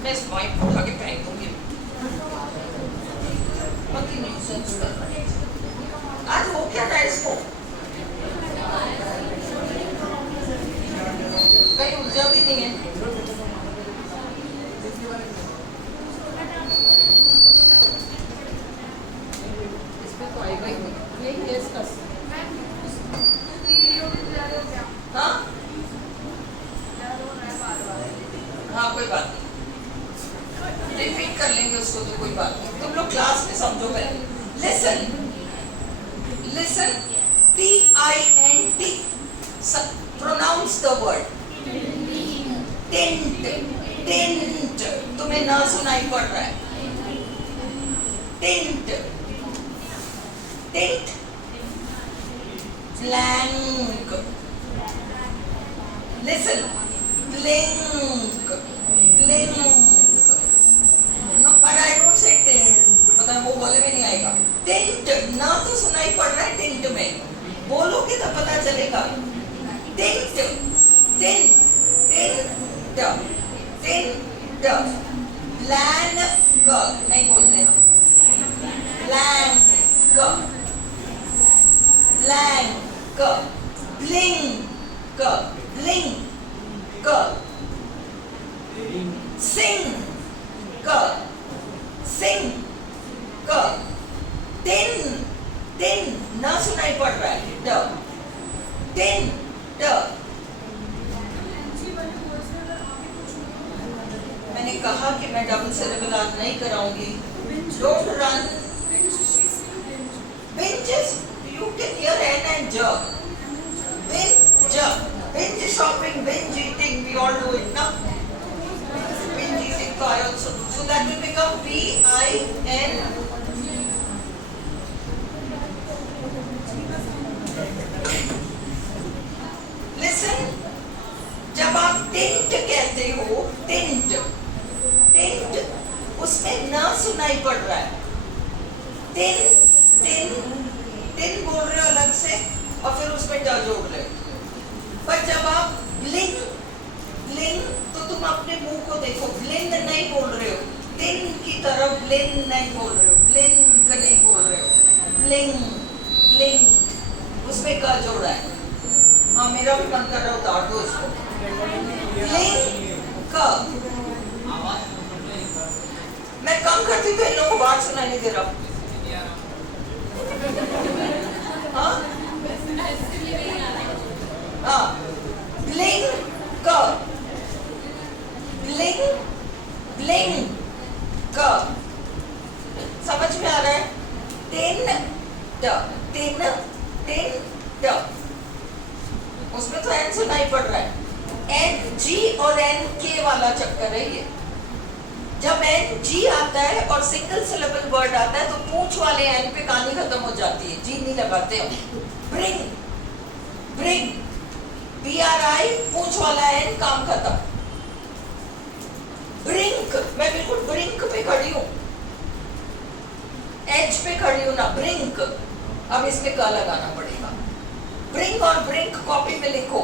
मैं इस माइक उठा के फेंक दूंगी। बहुत ही न्यूसेंस कर रहा है। आज हो क्या रहा है इसको? कहीं ऊर्जा भी नहीं है। इसमें तो आएगा ही नहीं। यही है इसका। हाँ हाँ, कोई बात नहीं, रिपीट कर लेंगे उसको, तो कोई बात नहीं। तुम लोग क्लास में समझो पहले। Listen, listen, T-I-N-T, pronounce the word tent, tent. तुम्हें ना सुनाई पड़ रहा है, tent, tent, blank, listen, blink, blink. No, but I don't say tent, पता है वो बोले में नहीं आएगा। टेंट ना तो सुनाई पड़ रहा है, टेंट में बोलोगे तो पता चलेगा। टेंट, ड, ब्लैंक नहीं बोलते हम, blank, blank, blink, blink, sink, sink, tin, tin ना सुनाई पड़ रहा है, ड, टिन, ड। मैंने कहा कि मैं डबल सिलेबल आज नहीं कराऊंगी। Don't run. Binges, you can hear N and J. Binge, binge shopping, binge eating, we all do it now. Binge eating, I also do. So that will become B-I-N. Listen, जब आप tint कहते हो, tint, tint, उसमें ना सुनाई पड़ रहा है। टिन, टिन, टिन बोल रहे हो अलग से और फिर उसमें ड जोड़ रहे हो। पर जब आप ब्लिंक, ब्लिंक, तो तुम अपने मुंह को देखो, ब्लिंक नहीं बोल रहे हो, टिन की तरफ ब्लिंक नहीं बोल रहे हो, ब्लिंक नहीं बोल रहे हो, ब्लिंक, ब्लिंक, उसमें क जोड़ा है। हाँ, मेरा भी मन कर रहा हो उतार दो इसको। ब्लिंक, मैं कम करती तो इन लोगों को बात सुनाई नहीं दे रहा। हाँ, ब्लिंक, ब्लिंक, ब्लिंक, समझ में आ रहा है? टिन, ड, टिन, टिन, ड, उसमें तो एन सुनाई पड़ रहा है। एन जी और एन के वाला चक्कर है ये। जब एन जी आता है और सिंगल सिलेबल वर्ड आता है तो पूंछ वाले एन पे कहानी खत्म हो जाती है, जी नहीं लगाते हम। ब्रिंग, ब्रिंग, BRI, पूंछ वाला एन, काम खत्म। ब्रिंक, मैं बिल्कुल ब्रिंक पे खड़ी हूँ, एज पे खड़ी हूँ ना, ब्रिंक। अब इसमें क लगाना पड़ेगा। ब्रिंग और ब्रिंक कॉपी में लिखो,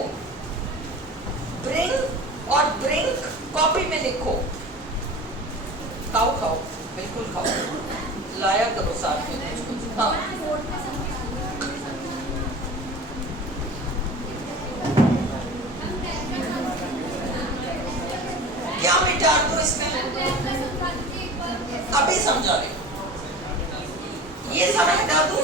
ब्रिंग और ब्रिंक कॉपी में लिखो। खाओ खाओ, बिल्कुल खाओ, लाया करो साथ में कुछ। हाँ, क्या मिटा दो इसमें? अभी समझा रही, ये सारा हटा दूं?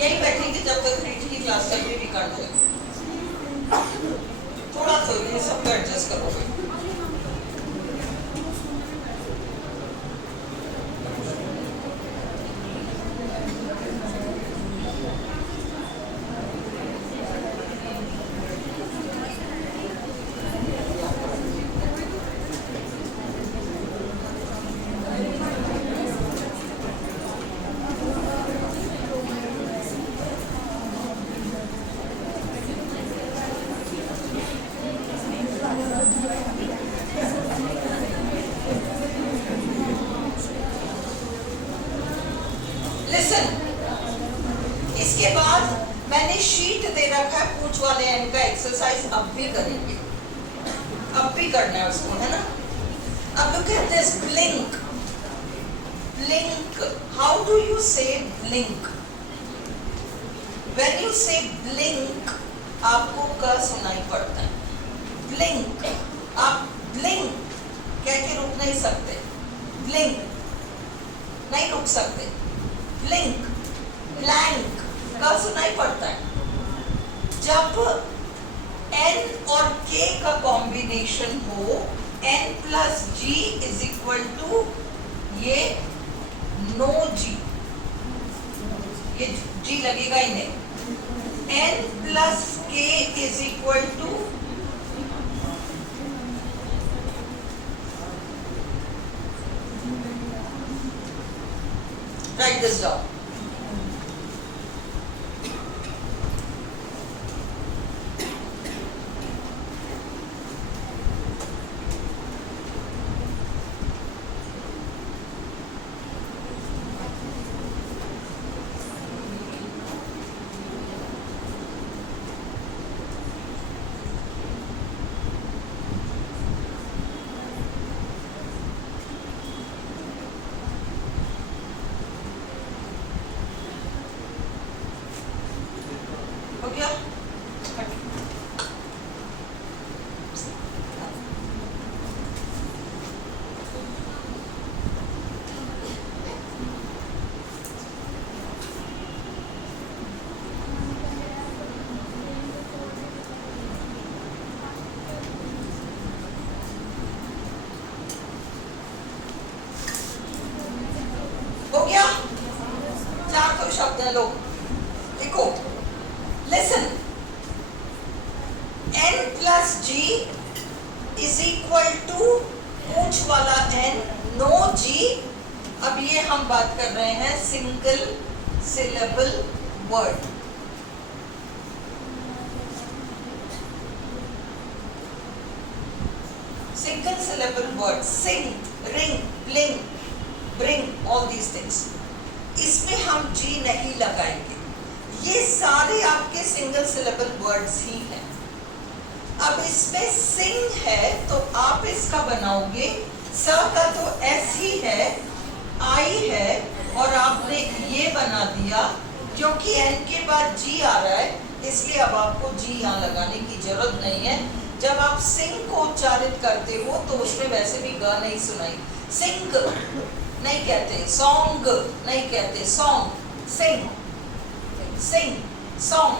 यही बैठेंगे जब तक रीड की क्लास चल रही, भी कर दो। थोड़ा तो ये सब एडजस्ट करोगे। इसके बाद मैंने शीट दे रखा है पूंछ वाले एन का एक्सरसाइज, अब भी करेंगे, अब भी करना है उसको, है ना। अब look at this, blink, blink, how do you से ब्लिंक? व्हेन यू से ब्लिंक आपको क सुनाई पड़ता है, ब्लिंक, आप ब्लिंक कह के रुक नहीं सकते, ब्लिंक, नहीं रुक सकते। ब्लिंक, ब्लैंक का सुनाई पड़ता है। जब n और k का कॉम्बिनेशन हो, n plus g is equal to ये नो g, ये g लगेगा ही नहीं। n plus k is equal to write this down. हो गया? हो गया? चार तो शब्द है लोग, देखो, listen, n plus g is equal to पूंछ वाला n, no g। अब ये हम बात कर रहे हैं single syllable word. Single syllable word, sing, ring, bling, bring, all these things, इसमें हम g नहीं लगाएंगे। ये सारे आपके सिंगल सिलेबल वर्ड्स ही हैं। अब इसमें सिंग है तो आप इसका बनाओगे, स का तो एस ही है, आई है, और आपने ये बना दिया। क्योंकि एन के बाद जी आ रहा है इसलिए अब आपको जी यहाँ लगाने की जरूरत नहीं है। जब आप सिंग को उच्चारित करते हो तो उसमें वैसे भी ग नहीं सुनाई। सिंग नहीं कहते, सॉन्ग नहीं कहते, सॉन्ग, सिंग, सिंग, सॉन्ग,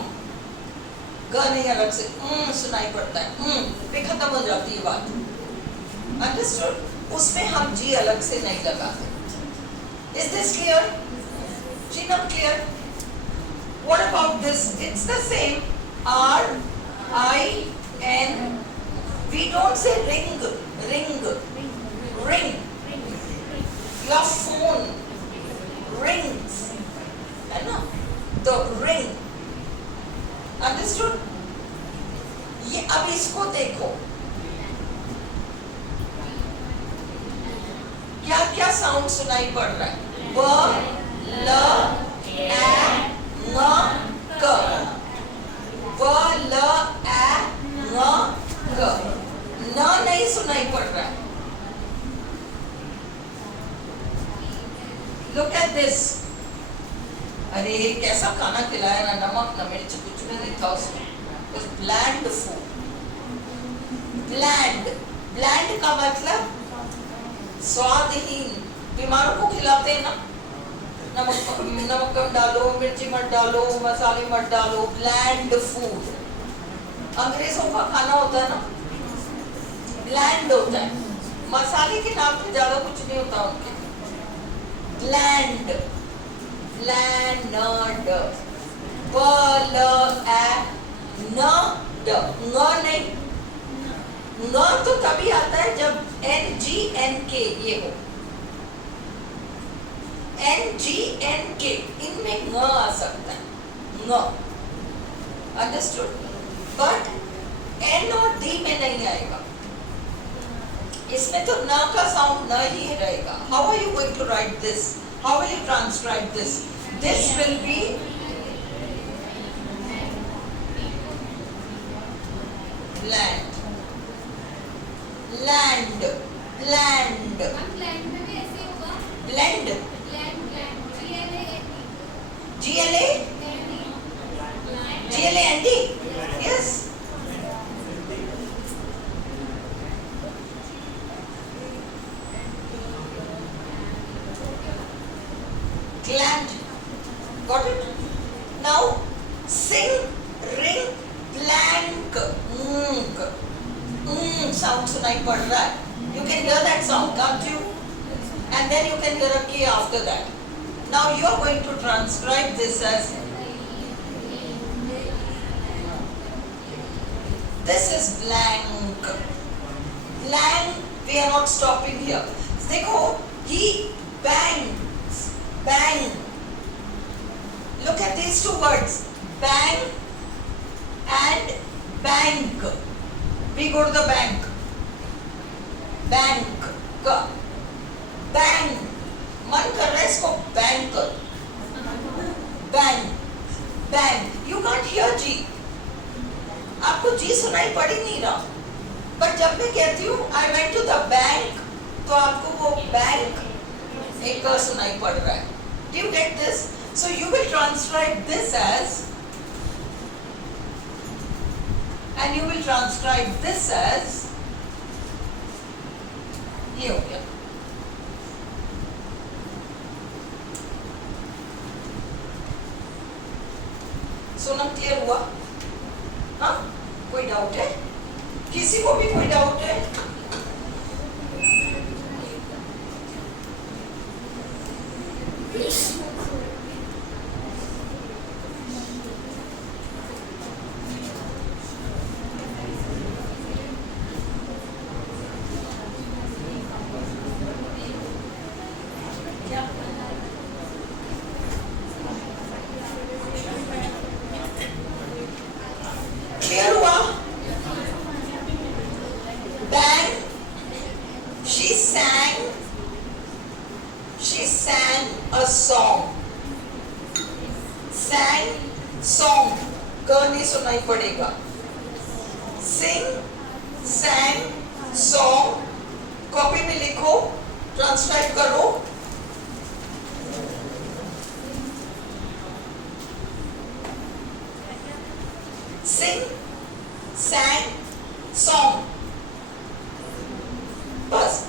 ग नहीं अलग से सुनाई पड़ता है, पे खत्म हो जाती है बात। अंडरस्टूड? उसमें हम जी अलग से नहीं लगाते। Is this clear? जी not clear? What about this? It's the same, R I N. We don't say ring, ring, ring, your phone rings, है ना? तो रिंग, अंडरस्टूड? ये अब इसको देखो, क्या क्या साउंड सुनाई पड़ रहा है? ब, ल, ए, न, क। ब, ल, ए, न, क। न नहीं सुनाई पड़ रहा है। Look at this. अरे कैसा खाना खिलाया ना, नमक ना मिर्च कुछ भी नहीं था उसमें। Bland food. ब्लैंड, ब्लैंड का मतलब स्वादहीन। बीमारों को खिलाते हैं ना, नमक कम डालो, मिर्ची मत डालो, मसाले मत डालो, ब्लैंड फूड। अंग्रेजों का खाना होता है ना, ब्लैंड होता है। मसाले के नाम पे ज्यादा कुछ नहीं होता उनके। ब्लैंड, ब्लैंड, ब, ल, ए, न, ड। न नहीं, न तो तभी आता है जब एन जी एन के ये हो। एन जी एन के, इनमें न आ सकता है, न। अंडरस्टूड? बट एन और डी में नहीं आएगा। इसमें तो न का साउंड न ही रहेगा। How are you going to write this? How will you transcribe this? This will be land, land, land, blend में भी ऐसे होगा। Blend, blend, GLA, GLA and D, yes. gland. Got it? Now sing, ring, blank. Sound सुनाई पड़ रहा है. You can hear that sound, can't you? And then you can hear a K after that. Now you are going to transcribe this as. This is blank. Blank. We are not stopping here. देखो, he bangs. Bang. Look at these two words. Bang and bank. We go to the bank. Bank. Bang. मन कर रहा है इसको bang कर. Bang. Bang. You can't hear G. आपको G सुनाई पड़ ही नहीं रहा. But जब मैं कहती हूँ I went to the bank, तो आपको वो bank एक सुनाई पड़ रहा है. Do you get this? So you will transcribe this as, and you will transcribe this as, ये हो गया. सोना क्लियर हुआ? हाँ? कोई डाउट है? किसी को भी कोई डाउट है? क्लियर हुआ? Bang. She sang a song. Sang song. ग नहीं सुनाई पड़ेगा. Sing, sang, song. कॉपी में लिखो, ट्रांसक्राइब करो. Sing, sang, song. बस.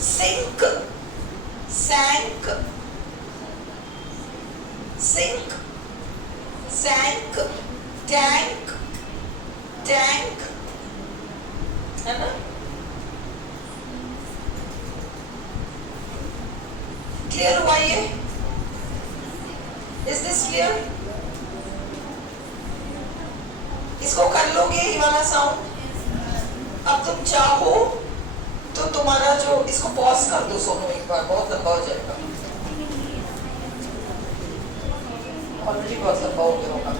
Sink, sank, sink, sank, tank, tank. है ना? क्लियर हुआ ये? Is this clear? इसको कर लोगे ये वाला साउंड? अब तुम चाहो तो तुम्हारा जो इसको पॉज कर दो सोनो एक बार, बहुत लंबा हो जाएगा. ऑलरेडी बहुत लंबा हो गया होगा.